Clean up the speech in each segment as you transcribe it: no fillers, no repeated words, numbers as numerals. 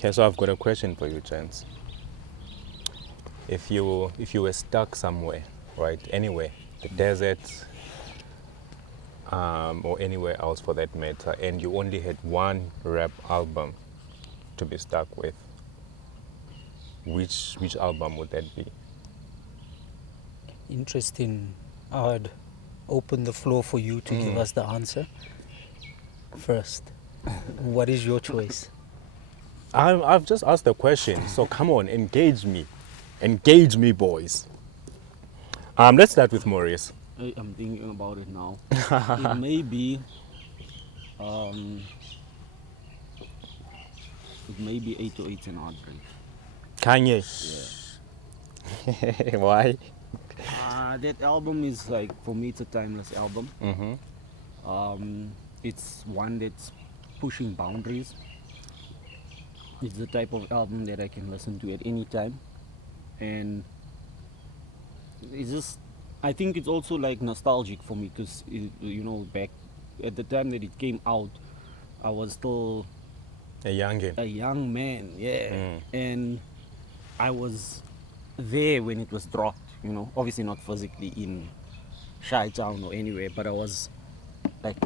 Okay, so I've got a question for you, gents. If you were stuck somewhere, right, anywhere, the desert, or anywhere else for that matter, and you only had one rap album to be stuck with, which album would that be? Interesting. I'd open the floor for you to give us the answer first. What is your choice? I've just asked the question, so come on, engage me, boys. Let's start with Maurice. I'm thinking about it now. It may be, it may be 808 and Heartbreak. Kanye. Yeah. Why? That album is like, for me, it's a timeless album. It's one that's pushing boundaries. It's the type of album that I can listen to at any time, and it's just, I think it's also like nostalgic for me because back at the time that it came out, I was still A youngin. a young man, and I was there when it was dropped. Obviously not physically in Shy Town or anywhere, but I was like,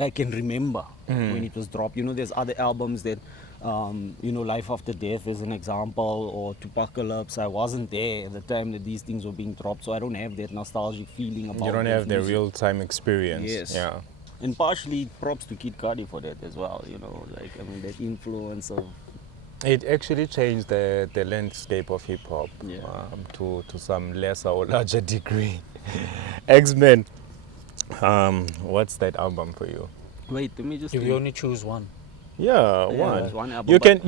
I can remember when it was dropped. There's other albums that, Life After Death is an example, or Tupacalypse. I wasn't there at the time that these things were being dropped, so I don't have that nostalgic feeling about. You don't have the music. real-time experience. Yes. Yeah. And partially props to Kid Cudi for that as well. That influence of. It actually changed the landscape of hip hop, Yeah. To some lesser or larger degree. X-Men. What's that album for you? Wait, let me just. If think. you only choose one. Yeah, Yeah, one. there's one album, you but-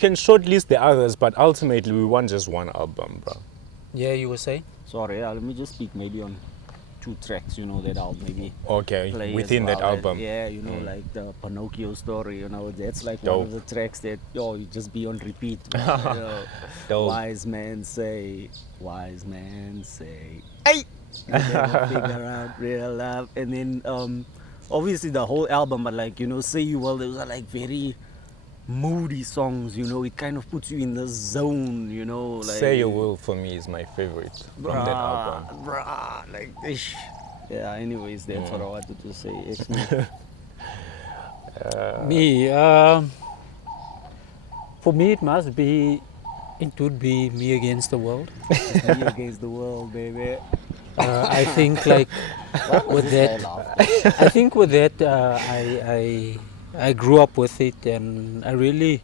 can shortlist the others, but ultimately we want just one album, bro. Yeah, you were saying? Sorry, let me just speak maybe on 2 tracks. That I'll maybe. Okay, Play within as that well. album. Yeah, like the Pinocchio story, that's like Dope. one of the tracks that you just be on repeat. Dope. Wise men say, hey, you never figure out real love. And then obviously the whole album, but like, Say You Will, those are like very moody songs, it kind of puts you in the zone, like Say You Will for me is my favorite from that album. Bruh, like ish. Yeah, anyways, that's what I wanted to say. X-Men. Me, for me it would be Me Against the World. Me Against the World, baby. I think like with that, I think with that, I grew up with it, and I really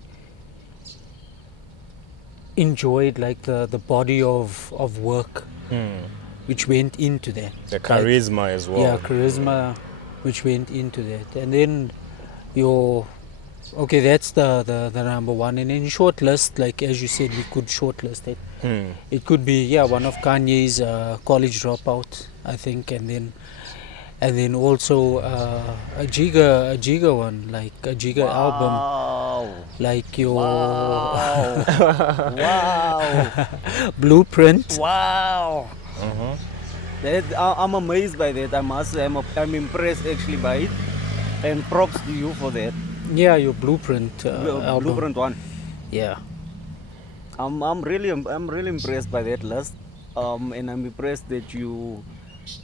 enjoyed like the body of work which went into that. The charisma as well. Yeah, charisma which went into that. And then that's the number one. And in short list, like as you said, we could shortlist it. It could be one of Kanye's College Dropout, I think, and then also a Giga one, like a Giga album, like your Wow. Blueprint. Wow. I'm amazed by that. I must say, I'm impressed actually by it, and props to you for that. Yeah, your Blueprint album. Blueprint one. Yeah. I'm really impressed by that list, and I'm impressed that you,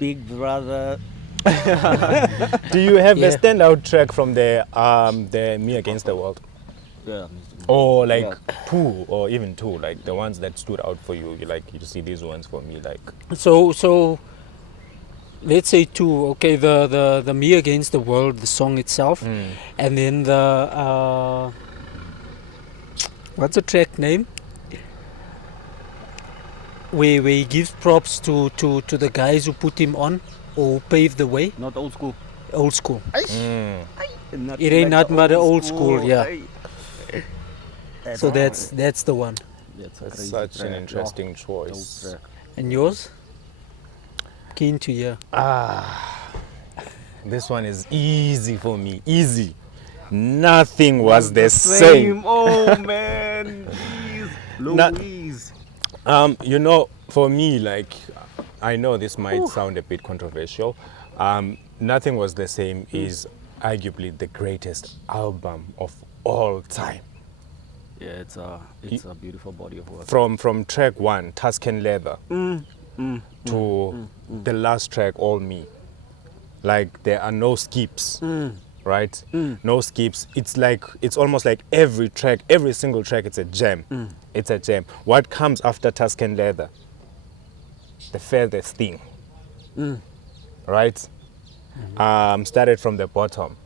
Big Brother. Do you have Yeah. a standout track from the Me Against the World? Yeah. Or like Yeah. two, or even two, like the ones that stood out for you. You see these ones for me, like. So let's say two. Okay, the Me Against the World, the song itself, and then the what's the track name? Where he gives props to the guys who put him on or who paved the way. Not old school. Old school. Not It ain't like nothing but the old school, yeah. Aye. So that's the one. That's a That's crazy such track, an yeah. interesting Dope choice. track. And yours? Keen to hear. This one is easy for me. Easy. Nothing was the same. Oh man, Jeez. Not- Louise. For me, like, I know this might sound a bit controversial. Nothing Was the Same is arguably the greatest album of all time. Yeah, it's a beautiful body of work. From track 1, Tuscan Leather, to the last track, All Me. Like, there are no skips, right? No skips. It's almost like every track, every single track, it's a gem. It's a gem. What comes after Tuscan Leather? The Furthest Thing, right? Started from the bottom,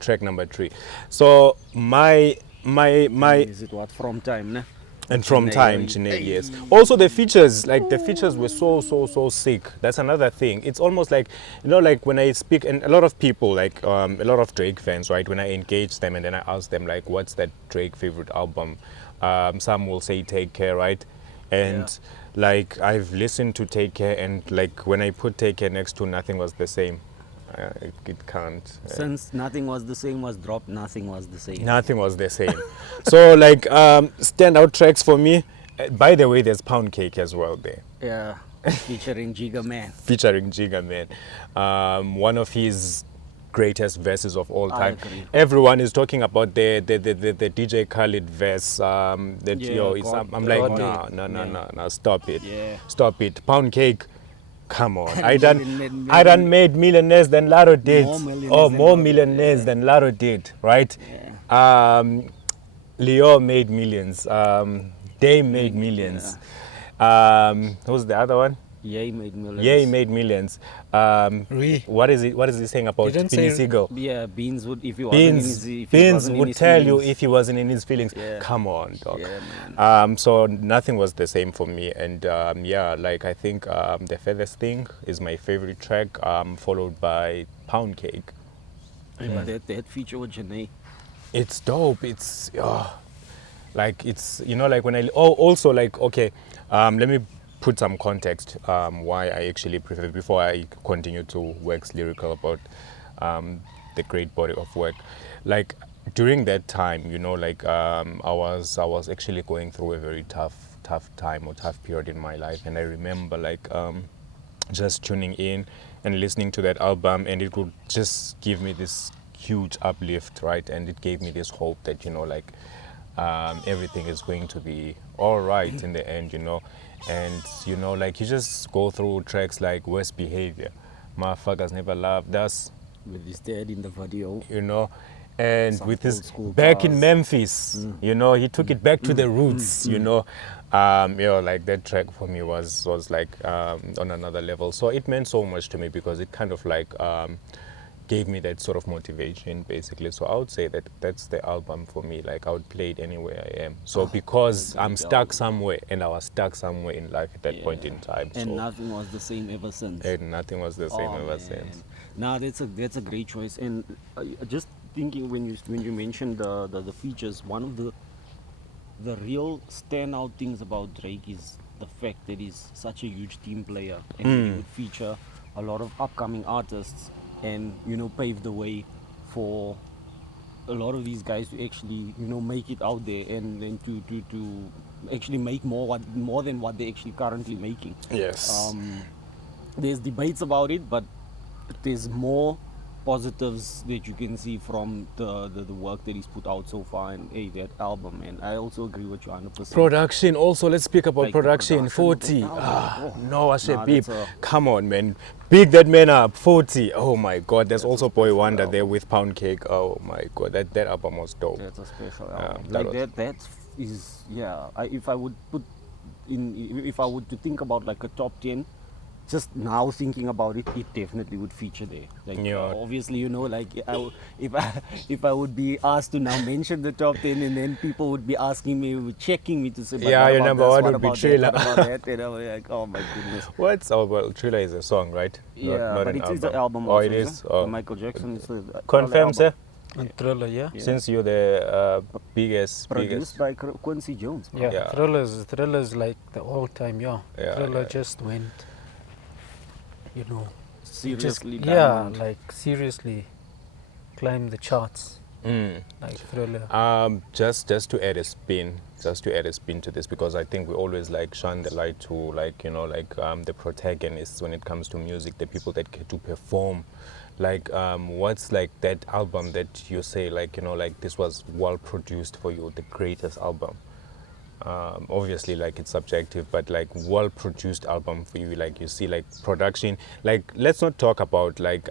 track number 3. So my Is it what from time, ne? and from Janae, time, Janae, yes. Also the features, like the features were so sick. That's another thing. It's almost like, like when I speak, and a lot of people, like a lot of Drake fans, right? When I engage them and then I ask them, like, what's that Drake favorite album? Some will say Take Care, right? And like, I've listened to Take Care, and like when I put Take Care next to Nothing Was the Same, it can't. Since Nothing Was the Same was dropped, nothing was the same. Nothing was the same. So like, standout tracks for me. By the way, there's Pound Cake as well there, Yeah, featuring Jigga Man. featuring Jigga Man. One of his greatest verses of all I time. agree. Everyone is talking about the DJ Khaled verse. That Yeah, it's, God- I'm like, God no, stop it, Yeah. stop it. Pound Cake. Come on, I Million- done made millionaires than Laro did. More millionaires Oh, than more Laro, millionaires than Laro did, right? Leo made millions. They made millions. Who's the other one? Ye made millions. Yeah, he made millions. Really? What is he saying about Didn't Beanie say- Siegel? Yeah, Beans would if he wasn't in Beans, his, if he Beans wasn't in would his tell you feelings. if he wasn't in his feelings. Yeah. Come on, dog. Yeah, man. So Nothing Was the Same for me, and yeah, like I think The Furthest Thing is my favorite track, followed by Pound Cake. But that feature with Janae. It's dope. It's like, it's, like when I also, like, okay, let me put some context why I actually prefer, before I continue to wax lyrical about the great body of work. Like, during that time, like, I was actually going through a very tough time or tough period in my life, and I remember like just tuning in and listening to that album, and it would just give me this huge uplift, right? And it gave me this hope that like everything is going to be all right in the end, and like, you just go through tracks like Worst Behavior, Motherfuckers Never Loved Us, With his dad in the video. and Some with his old school back in bars. Memphis, he took it back to the roots, like that track for me was like on another level. So it meant so much to me because it kind of like gave me that sort of motivation, basically. So I would say that that's the album for me. Like, I would play it anywhere I am. So because I'm stuck somewhere, and I was stuck somewhere in life at that point in time. And so nothing was the same ever since. and nothing was the same Oh, ever man. since. Nah, that's a great choice. And just thinking when you mentioned the features, one of the real standout things about Drake is the fact that he's such a huge team player, and he would feature a lot of upcoming artists, and pave the way for a lot of these guys to actually make it out there, and to actually make more than what they're actually currently making. Yes. There's debates about it, but there's more positives that you can see from the work that he's put out so far, and that album. And I also agree with you 100%. Production also, let's speak about Like the production. production of 40. that album. Oh. No, I said Nah, beep. that's a- Come on, man. Big that man up. 40. Oh my god. There's also Boy special Wonder album. there with Pound Cake. Oh my god. That album was dope. That's a special Yeah, album. that Like was- that is, yeah. If I would to think about like a top 10, just now thinking about it, it definitely would feature there. Like, Yeah. obviously, like if I would be asked to now mention the top 10, and then people would be asking me, checking me to say, but Yeah, what your about number this, one what would be about that, Thriller. what about that, and I'm like, oh my goodness. What's well, Thriller is a song, right? Yeah, not but an it is an album. Oh, Also, it isn't is. it? Oh. Michael Jackson is the Confirm, album. sir. And Thriller, yeah. Yeah. Since you're the biggest. Produced by Quincy Jones. bro. Yeah, Yeah. Thriller's like the all-time, Yeah, Thriller yeah. just went, just, Seriously, yeah, diamond. like seriously climbed the charts. Like Thriller. Just to add a spin, to this, because I think we always like shine the light to, like, you know, like the protagonists when it comes to music, the people that get to perform. Like what's like that album that you say, like, you know, like this was well produced for you, the greatest album? Obviously, like, it's subjective, but like well produced album for you, like you see like production, like let's not talk about like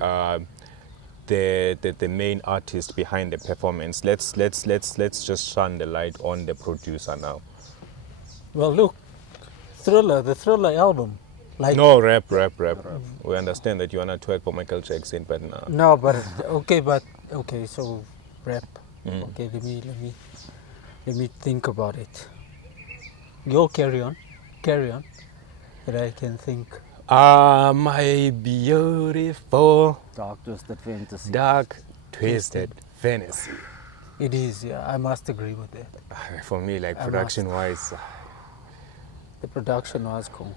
the main artist behind the performance. Let's just shine the light on the producer now. Well, look, Thriller, the Thriller album. Like, No, rap. We understand that you wanna twerk for Michael Jackson, but nah. no, but okay, so rap. Okay, let me think about it. Go carry on, that I can think. My beautiful Dark Twisted Fantasy. dark twisted fantasy. It is, yeah, I must agree with that. For me, like I production wise. The production was cool.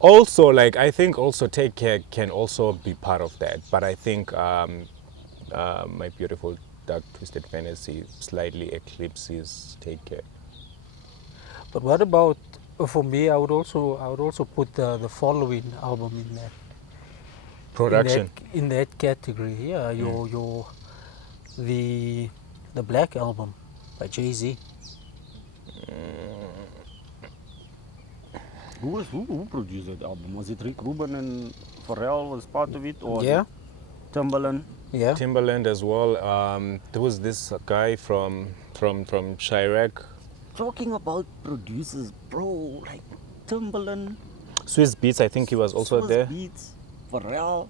Also, like, I think also Take Care can also be part of that, but I think my beautiful dark twisted fantasy slightly eclipses Take Care. But what about, for me? I would also put the following album in that. Production. In that category, yeah. The Black Album by Jay-Z. Who produced that album? Was it Rick Rubin and Pharrell was part of it, or Yeah, Timbaland? yeah. Timbaland as well. There was this guy from Chirac, Talking about producers, bro, like Timbaland, Swiss Beats. I think he was also Swizz there. Beats, Pharrell.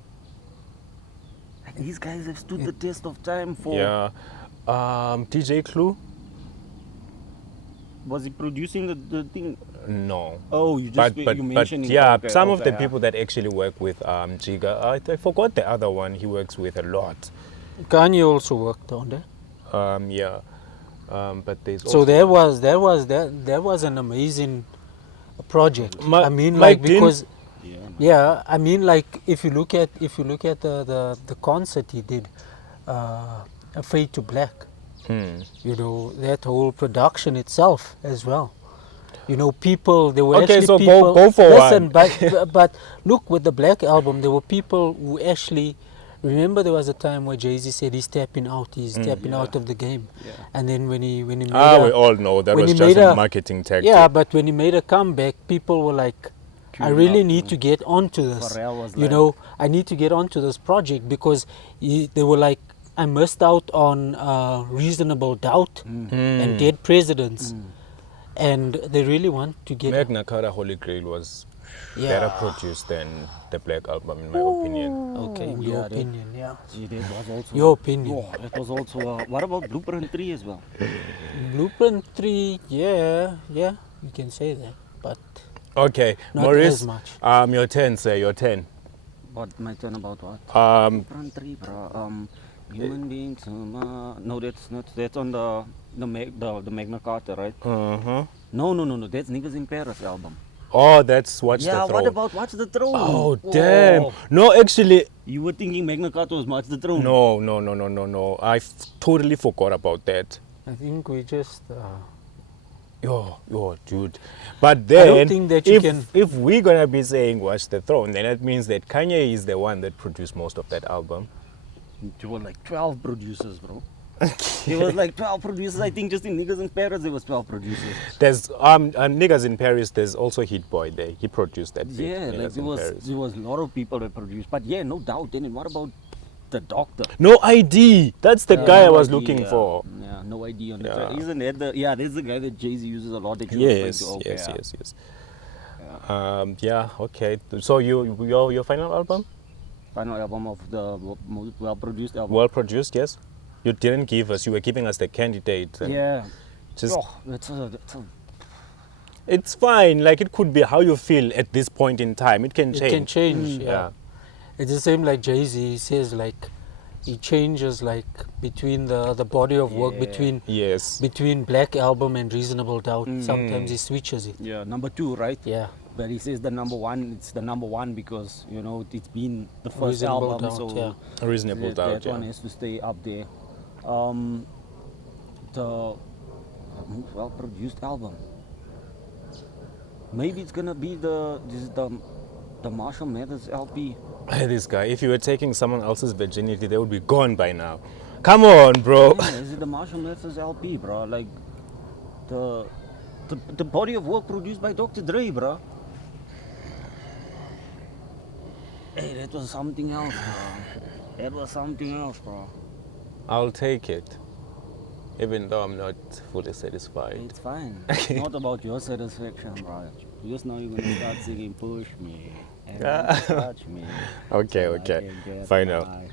Like these guys have stood the test of time for. Yeah. DJ Clue. Was he producing the thing? No. Oh, you just you mentioned it. yeah, Okay, some of okay, the people that actually work with Jiga, I forgot the other one he works with a lot. Kanye also worked on that. Yeah, but there's So also there was an amazing project. Ma- I mean, Mike like, Dean? because Yeah. yeah, I mean, like, if you look at the concert he did, A Fade to Black. You know, that whole production itself as well. You know, people, there were Okay, actually so people. go for listen, one. but look, with the Black Album, there were people who actually. Remember, there was a time where Jay-Z said he's tapping out Yeah. out of the game, Yeah. and then when he made we all know that when was he just made a marketing tactic. yeah, but when he made a comeback, people were like, I Queuing really up, need to get onto this. Pharrell was You like- know, I need to get onto this project because they were like, I missed out on Reasonable Doubt and Dead Presidents. And they really want to get Magna Carta Holy Grail was better produced than the Black Album, in my opinion. Okay, in Ooh, your yeah, that- opinion, yeah. Yeah, that was also. Your opinion. Oh, that was also. What about Blueprint 3 as well? Blueprint 3, yeah, you can say that, but Okay, not Maurice, as much. your turn, sir, your turn. What my turn about what? Blueprint 3, bro. Human beings. No, that's not. That's on the Magna Carta, right? Uh-huh. No. That's Niggas in Paris album. Oh, that's Watch Yeah, the Throne. what about Watch the Throne? Oh, damn. No, actually, You were thinking Magna Carta was Watch the Throne? no. I totally forgot about that. I think we just. Yo, dude. But then, don't think that you if we're gonna be saying Watch the Throne, then that means that Kanye is the one that produced most of that album. There were like 12 producers, bro. There was like 12 producers. I think just in Niggas in Paris there was 12 producers. There's Niggas in Paris. There's also Hit Boy there. He produced that. Beat, Yeah, like Niggas in Paris. there was a lot of people that produced. But yeah, no doubt. Then what about the Doctor? No ID. That's the guy I No was idea. looking for. Yeah, no idea on the Yeah. track. Isn't that the? Yeah, that's the guy that Jay-Z uses a lot. That you Yes, referred to. Okay, yes. Yeah. Okay. So your final album, Final album of the most well-produced album. well produced. Yes. You didn't give us. You were giving us the candidate. And Yeah. Just Oh, that's a it's fine. Like, it could be how you feel at this point in time. It can It change. can change, yeah. Yeah. It's the same like Jay-Z. He says, like, he changes, like, between the body of work Yeah. Yes. between Black Album and Reasonable Doubt. Sometimes he switches it. yeah number 2, right? Yeah. But he says the number 1. It's the number 1 because it's been the first Reasonable album, Doubt, so yeah. Reasonable Doubt. that one Yeah. has to stay up there. Um, the most well-produced album. Maybe it's gonna be the Marshall Mathers LP. This guy, if you were taking someone else's virginity, they would be gone by now. Come on, bro. Yeah, is it the Marshall Mathers LP, bro? Like the the body of work produced by Dr. Dre, bro. Hey, that was something else, bro. That was something else, bro. I'll take it, even though I'm not fully satisfied. It's fine. It's not about your satisfaction, bro. Just now you're gonna start singing "Push Me" and touch me. Okay, so I okay. can get Final. my